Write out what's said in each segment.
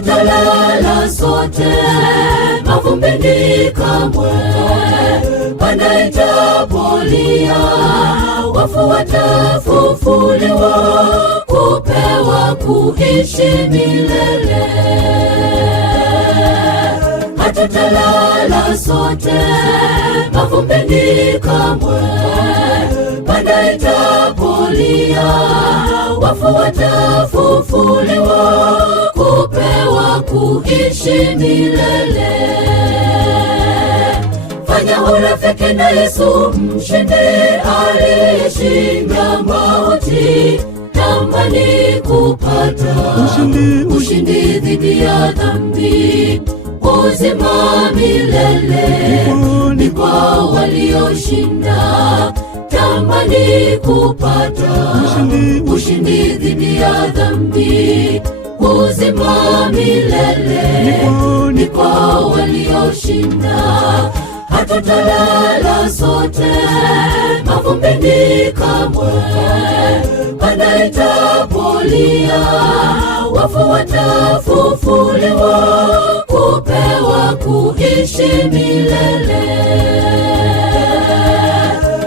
hatutalala sote mavumbini kamwe. Panda itapolia, wafu watafufuliwa, kupewa kuishi milele. Hatutalala sote mavumbini kamwe. Panda itapolia, wafu watafufuliwa, kupewa kuishi milele. Fanya urafiki na Yesu mshindi aliyeshinda mauti. Tamani kupata ushindi dhidi ya dhambi. Uzima milele ni kwa walioshinda. Tamani kupata ushindi dhidi ya dhambi. Uzima milele ni kwa walioshinda. Hatutalala sote mavumbini kamwe. Panda itapolia, wafu watafufuliwa, kupewa kuishi milele.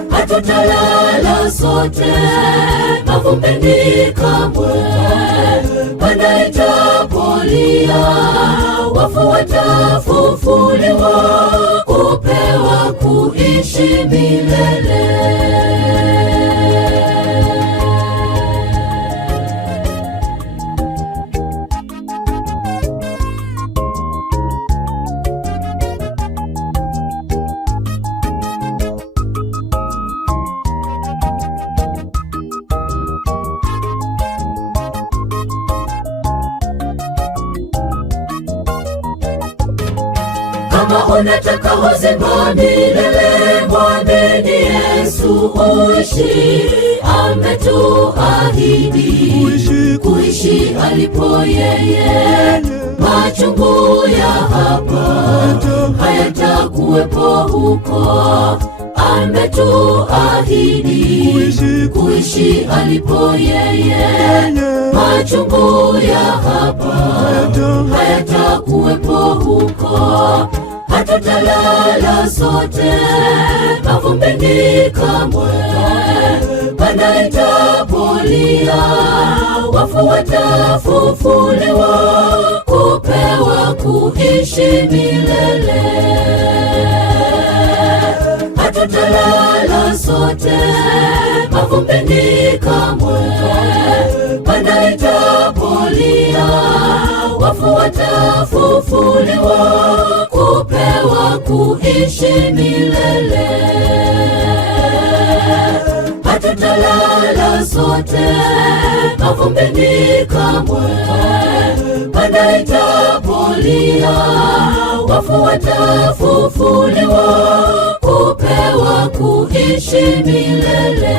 Hatutalala sote mavumbini kamwe. Panda itapolia, wafu watafufuliwa, kupewa kuishi milele. Kama unataka uzima milele, mwamini Yesu uishi. Ametuahidi kuishi alipo yeye. Machungu ya hapa hayatakuwepo huko. Ametuahidi kuishi alipo yeye. Machungu ya hapa hayatakuwepo huko. Hatutalala sote mavumbini kamwe. Panda itapolia, wafu watafufuliwa, kupewa kuishi milele. Hatutalala sote mavumbini kamwe. Panda itapolia, wafu watafufuliwa, kupewa kuishi milele. Hatutalala sote mavumbini kamwe. Panda itapolia, wafu watafufuliwa, kupewa kuishi milele.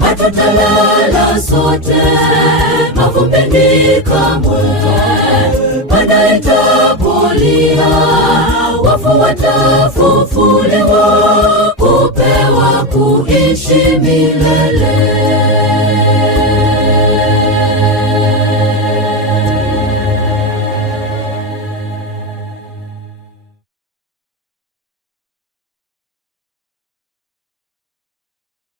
Hatutalala sote mavumbini kamwe. Panda itapolia, wafu watafufuliwa, kupewa kuishi milele.